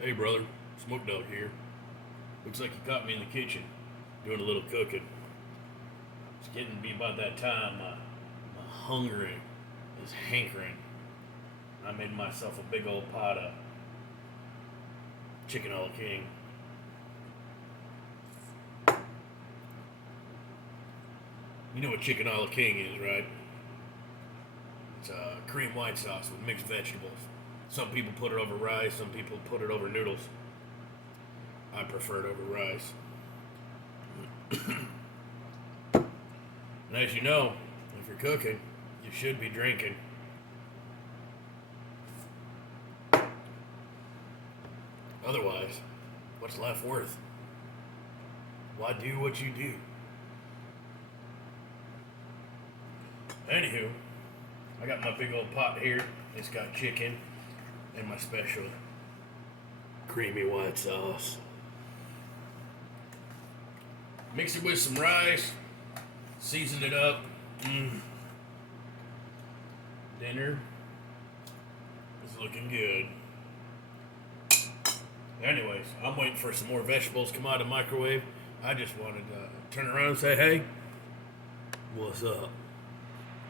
Hey brother, Smoke Dawg here. Looks like you caught me in the kitchen, doing a little cooking. It's getting to be about that time. My hungering is hankering. I made myself a big old pot of chicken a la king. You know what chicken a la king is, right? It's cream white sauce with mixed vegetables. Some people put it over rice, some people put it over noodles. I prefer it over rice. And as you know, if you're cooking, you should be drinking. Otherwise, what's life worth? Why do what you do? Anywho, I got my big old pot here. It's got chicken and my special creamy white sauce. Mix it with some rice, season it up. Dinner is looking good. Anyways, I'm waiting for some more vegetables to come out of the microwave. I just wanted to turn around and say, hey, what's up?